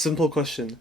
Simple question.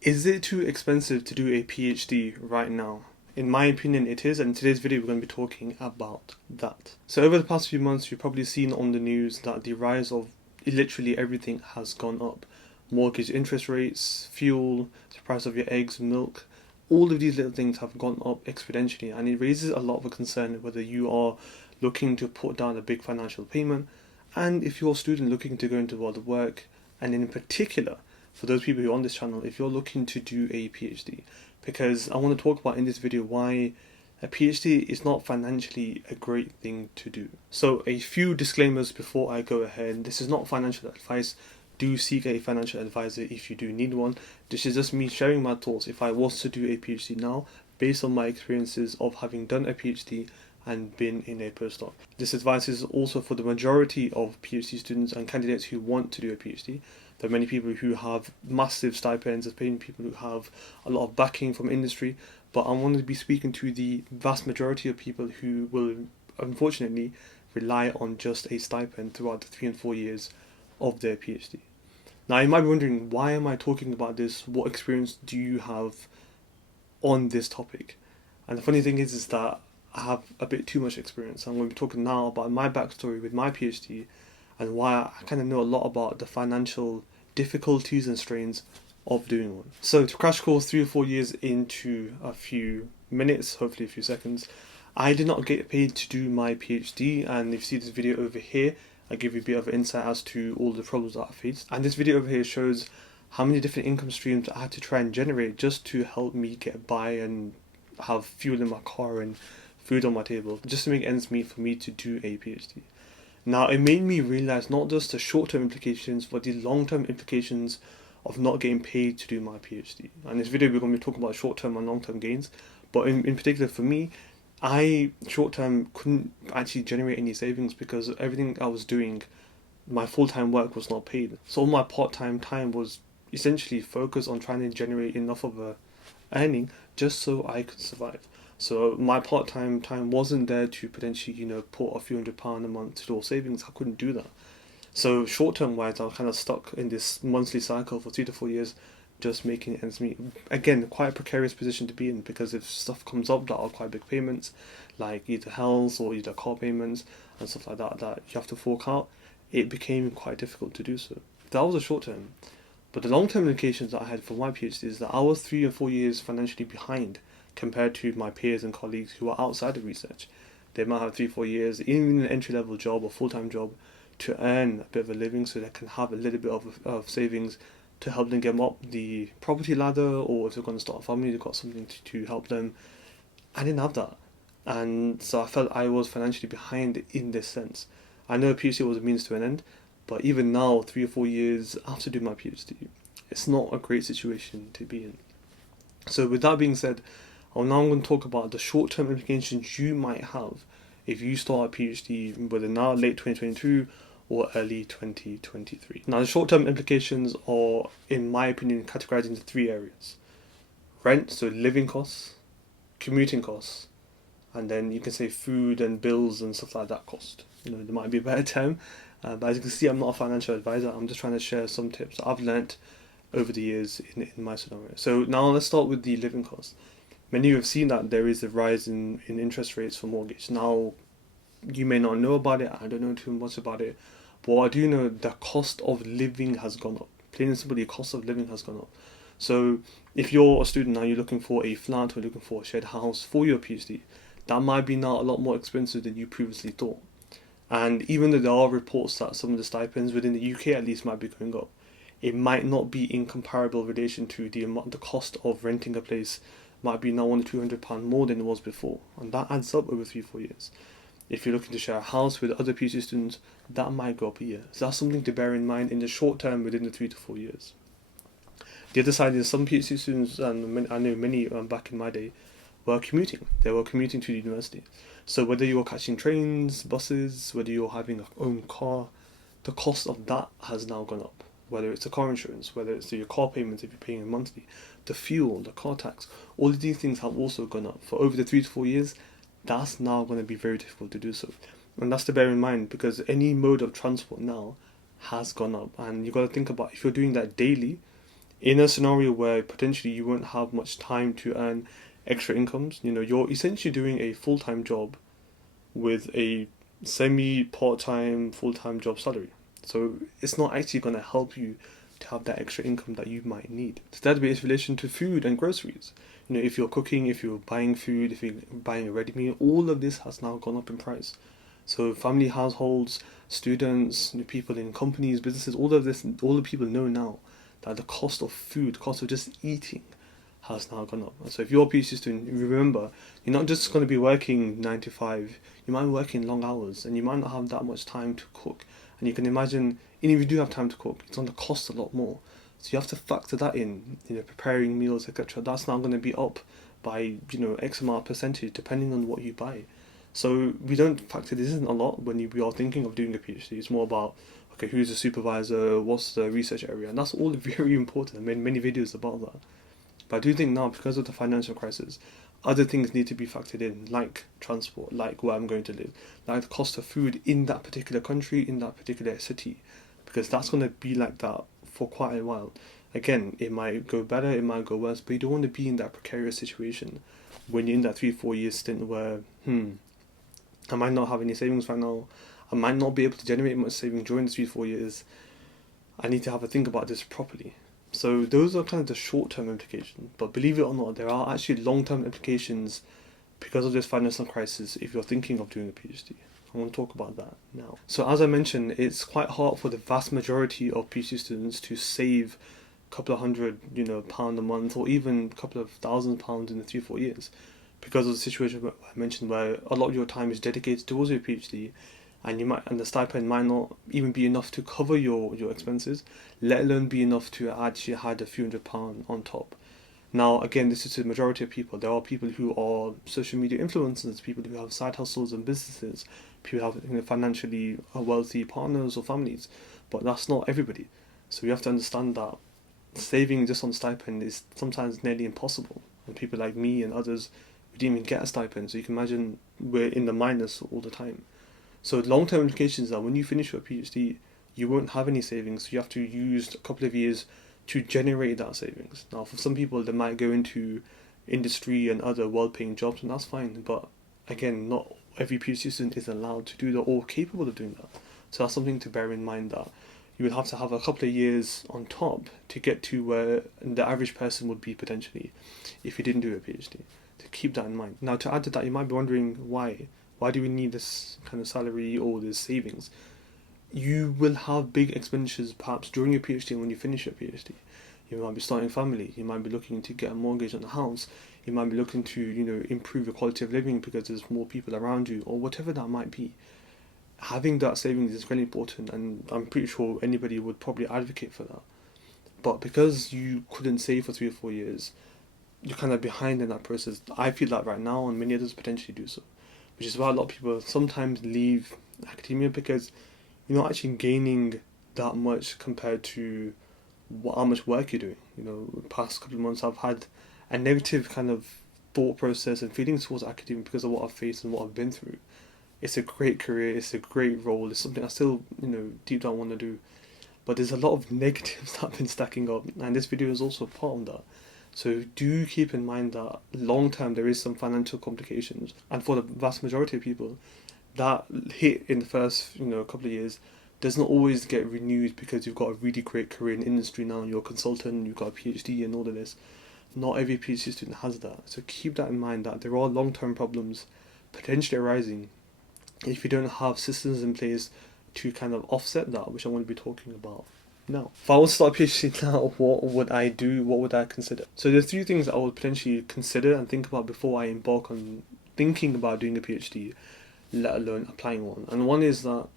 Is it too expensive to do a PhD right now? In my opinion, it is, and in today's video, we're going to be talking about that. So over the past few months, you've probably seen on the news that the rise of literally everything has gone up. Mortgage interest rates, fuel, the price of your eggs, milk, all of these little things have gone up exponentially, and it raises a lot of a concern whether you are looking to put down a big financial payment, and if you're a student looking to go into the world of work, and in particular, for those people who are on this channel, if you're looking to do a PhD, because I want to talk about in this video why a PhD is not financially a great thing to do. So a few disclaimers before I go ahead. This is not financial advice. Do seek a financial advisor if you do need one. This is just me sharing my thoughts if I was to do a PhD now, based on my experiences of having done a PhD and been in a postdoc. This advice is also for the majority of PhD students and candidates who want to do a PhD. There are many people who have massive stipends, there's many people who have a lot of backing from industry, but I want to be speaking to the vast majority of people who will unfortunately rely on just a stipend throughout the 3 and 4 years of their PhD. Now you might be wondering, why am I talking about this? What experience do you have on this topic? And the funny thing is that I have a bit too much experience. I'm going to be talking now about my backstory with my PhD and why I kind of know a lot about the financial difficulties and strains of doing one. So to crash course 3 or 4 years into a few minutes, hopefully a few seconds, I did not get paid to do my PhD, and if you see this video over here, I give you a bit of insight as to all the problems that I faced. And this video over here shows how many different income streams I had to try and generate just to help me get by and have fuel in my car and food on my table, just to make ends meet for me to do a PhD. Now, it made me realize not just the short-term implications, but the long-term implications of not getting paid to do my PhD. And in this video, we're going to be talking about short-term and long-term gains. But in particular, for me, I short-term couldn't actually generate any savings because everything I was doing, my full-time work was not paid. So all my part-time time was essentially focused on trying to generate enough of a earning just so I could survive. So my part-time time wasn't there to potentially, put a few £100 a month to all savings. I couldn't do that. So short-term wise, I was kind of stuck in this monthly cycle for 3 to 4 years, just making ends meet. Again, quite a precarious position to be in, because if stuff comes up that are quite big payments, like either health or either car payments and stuff like that, that you have to fork out, it became quite difficult to do so. That was a short term. But the long-term implications that I had for my PhD is that I was 3 or 4 years financially behind compared to my peers and colleagues who are outside of research. They might have 3 or 4 years, even an entry-level job or full-time job, to earn a bit of a living so they can have a little bit of savings to help them get up the property ladder, or if they're going to start a family, they've got something to help them. I didn't have that. And so I felt I was financially behind in this sense. I know PhD was a means to an end, but even now, 3 or 4 years after doing my PhD, it's not a great situation to be in. So with that being said, I'm going to talk about the short-term implications you might have if you start a PhD, whether now, late 2022 or early 2023. Now, the short-term implications are, in my opinion, categorized into 3 areas. Rent, so living costs, commuting costs, and then you can say food and bills and stuff like that cost. There might be a better term, but as you can see, I'm not a financial advisor. I'm just trying to share some tips I've learnt over the years in my scenario. So now let's start with the living costs. Many of you have seen that there is a rise in interest rates for mortgage. Now, you may not know about it, I don't know too much about it, but what I do know, the cost of living has gone up. Plain and simply, the cost of living has gone up. So if you're a student now, you're looking for a flat or looking for a shared house for your PhD, that might be now a lot more expensive than you previously thought. And even though there are reports that some of the stipends within the UK at least might be going up, it might not be in comparable relation to the cost of renting a place might be now £100 or £200 more than it was before, and that adds up over 3 or 4 years. If you're looking to share a house with other PhD students, that might go up a year. So that's something to bear in mind in the short term within the 3 to 4 years. The other side is some PhD students, and I know many back in my day, were commuting. They were commuting to the university. So whether you're catching trains, buses, whether you're having your own car, the cost of that has now gone up. Whether it's the car insurance, whether it's your car payments if you're paying it monthly, the fuel, the car tax, all of these things have also gone up. For over the 3 to 4 years, that's now going to be very difficult to do so. And that's to bear in mind, because any mode of transport now has gone up. And you've got to think about, if you're doing that daily, in a scenario where potentially you won't have much time to earn extra incomes. You're essentially doing a full-time job with a semi-part-time, full-time job salary. So it's not actually going to help you to have that extra income that you might need. So that'd be its relation to food and groceries. If you're cooking, if you're buying food, if you're buying a ready meal, all of this has now gone up in price. So family households, students, people in companies, businesses, all of this, all the people know now that the cost of food, cost of just eating has now gone up. So if you're a PhD student, remember, you're not just going to be working 9 to 5, you might be working long hours and you might not have that much time to cook. And you can imagine, even if you do have time to cook, it's going to cost a lot more. So you have to factor that in, preparing meals, etc. That's now going to be up by, X amount of percentage depending on what you buy. So we don't factor this in a lot when we are thinking of doing a PhD. It's more about, okay, who's the supervisor, what's the research area, and that's all very important. I made many videos about that. But I do think now, because of the financial crisis, other things need to be factored in, like transport, like where I'm going to live, like the cost of food in that particular country, in that particular city, because that's going to be like that for quite a while. Again, it might go better, it might go worse, but you don't want to be in that precarious situation when you're in that 3-4 year stint where, I might not have any savings right now, I might not be able to generate much savings during the 3-4 years. I need to have a think about this properly. So those are kind of the short-term implications, but believe it or not, there are actually long-term implications because of this financial crisis if you're thinking of doing a PhD. I want to talk about that now. So as I mentioned, it's quite hard for the vast majority of PhD students to save a couple of hundred, pound a month, or even a couple of £1,000 in the 3-4 years, because of the situation I mentioned where a lot of your time is dedicated towards your PhD, and the stipend might not even be enough to cover your expenses, let alone be enough to actually add a few £100 on top. Now, again, this is the majority of people. There are people who are social media influencers, people who have side hustles and businesses, people who have financially wealthy partners or families, but that's not everybody. So you have to understand that saving just on stipend is sometimes nearly impossible. And people like me and others, we didn't even get a stipend, so you can imagine we're in the minus all the time. So long-term implications are when you finish your PhD, you won't have any savings. So you have to use a couple of years to generate that savings. Now, for some people, they might go into industry and other well-paying jobs, and that's fine. But again, not every PhD student is allowed to do that or capable of doing that. So that's something to bear in mind, that you would have to have a couple of years on top to get to where the average person would be potentially if you didn't do a PhD. To keep that in mind. Now, to add to that, you might be wondering why. Why do we need this kind of salary or this savings? You will have big expenditures perhaps during your PhD and when you finish your PhD. You might be starting a family, you might be looking to get a mortgage on a house, you might be looking to, improve your quality of living because there's more people around you, or whatever that might be. Having that savings is really important, and I'm pretty sure anybody would probably advocate for that. But because you couldn't save for 3 or 4 years, you're kind of behind in that process. I feel that right now, and many others potentially do so. Which is why a lot of people sometimes leave academia, because you're not actually gaining that much compared to how much work you're doing. The past couple of months I've had a negative kind of thought process and feelings towards academia because of what I've faced and what I've been through. It's a great career, it's a great role, it's something I still, deep down want to do. But there's a lot of negatives that have been stacking up, and this video is also part of that. So do keep in mind that long term there is some financial complications, and for the vast majority of people, that hit in the first couple of years does not always get renewed because you've got a really great career in industry now, you're a consultant, you've got a PhD and all of this. Not every PhD student has that, so keep that in mind, that there are long term problems potentially arising if you don't have systems in place to kind of offset that, which I'm going to be talking about now. If I was to start a PhD now, what would I do? What would I consider? So there's 3 things that I would potentially consider and think about before I embark on thinking about doing a PhD, let alone applying one. And one is that,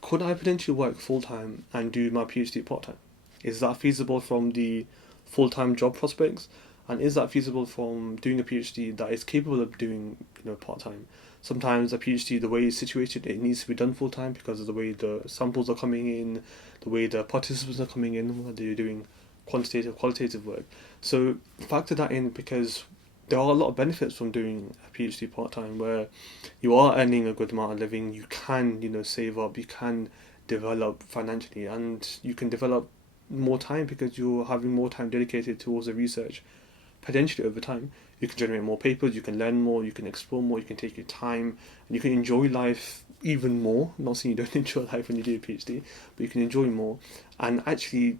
could I potentially work full-time and do my PhD part-time? Is that feasible from the full-time job prospects? And is that feasible from doing a PhD that is capable of doing part-time? Sometimes a PhD, the way it's situated, it needs to be done full-time because of the way the samples are coming in, the way the participants are coming in, whether you're doing qualitative work. So factor that in, because there are a lot of benefits from doing a PhD part-time where you are earning a good amount of living, you can, save up, you can develop financially, and you can develop more time because you're having more time dedicated towards the research. Potentially over time, you can generate more papers, you can learn more, you can explore more, you can take your time, and you can enjoy life even more. I'm not saying you don't enjoy life when you do a PhD, but you can enjoy more and actually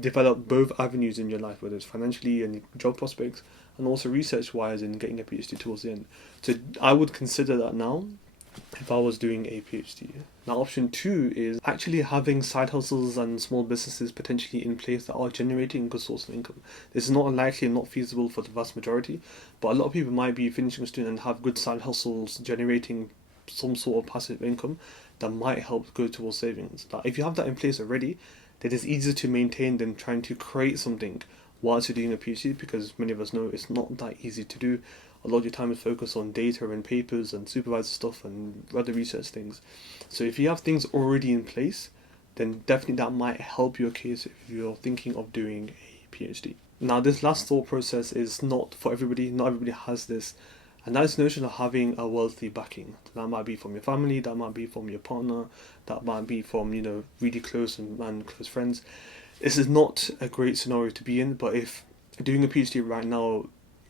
develop both avenues in your life, whether it's financially and job prospects, and also research-wise in getting a PhD towards the end. So I would consider that now if I was doing a PhD. Now, option two is actually having side hustles and small businesses potentially in place that are generating a good source of income. This is not unlikely and not feasible for the vast majority, but a lot of people might be finishing a student and have good side hustles generating some sort of passive income that might help go towards savings. Like if you have that in place already, then it's easier to maintain than trying to create something whilst you're doing a PhD, because many of us know it's not that easy to do. A lot of your time is focused on data and papers and supervisor stuff and other research things. So if you have things already in place, then definitely that might help your case if you're thinking of doing a PhD. Now, this last thought process is not for everybody. Not everybody has this. And that is the notion of having a wealthy backing. That might be from your family, that might be from your partner, that might be from, really close and close friends. This is not a great scenario to be in, but if doing a PhD right now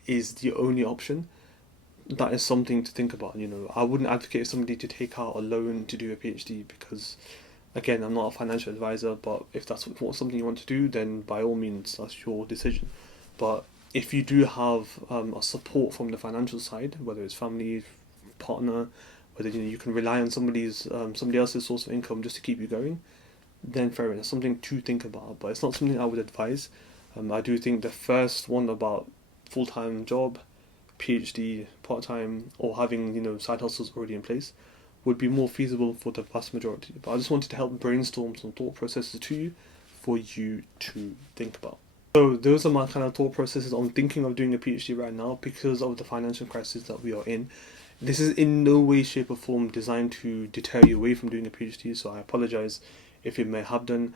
is the only option, that is something to think about. I wouldn't advocate somebody to take out a loan to do a PhD because, again, I'm not a financial advisor, but if that's something you want to do, then by all means, that's your decision. But if you do have a support from the financial side, whether it's family, partner, whether you can rely on somebody else's source of income just to keep you going, then fair enough, something to think about. But it's not something I would advise. I do think the first one about full-time job, PhD, part-time, or having side hustles already in place would be more feasible for the vast majority. But I just wanted to help brainstorm some thought processes to you for you to think about. So those are my kind of thought processes on thinking of doing a PhD right now because of the financial crisis that we are in. This is in no way, shape or form designed to deter you away from doing a PhD, so I apologize if it may have done.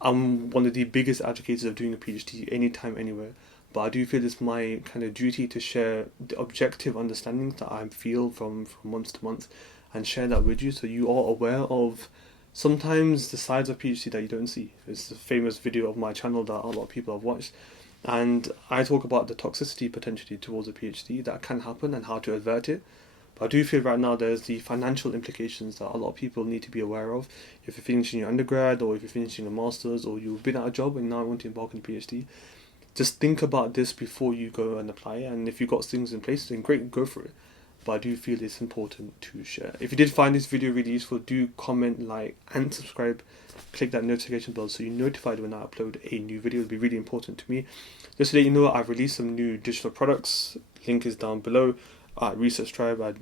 I'm one of the biggest advocates of doing a PhD anytime, anywhere, but I do feel it's my kind of duty to share the objective understandings that I feel from month to month and share that with you so you are aware of sometimes the sides of PhD that you don't see. It's the famous video of my channel that a lot of people have watched, and I talk about the toxicity potentially towards a PhD that can happen and how to avert it. But I do feel right now there's the financial implications that a lot of people need to be aware of. If you're finishing your undergrad, or if you're finishing a master's, or you've been at a job and now want to embark on a PhD, just think about this before you go and apply. And if you've got things in place, then great, go for it. But I do feel it's important to share. If you did find this video really useful, do comment, like, and subscribe. Click that notification bell so you're notified when I upload a new video. It'll be really important to me. Just to let you know, I've released some new digital products. Link is down below. At ResearchTribe, I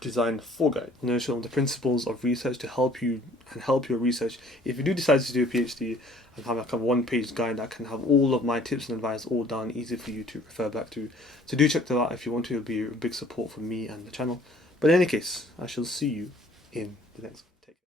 designed 4 guides, notion of the principles of research to help you and help your research. If you do decide to do a PhD, I have like a 1-page guide that can have all of my tips and advice all down, easy for you to refer back to. So do check that out if you want to. It'll be a big support for me and the channel. But in any case, I shall see you in the next one.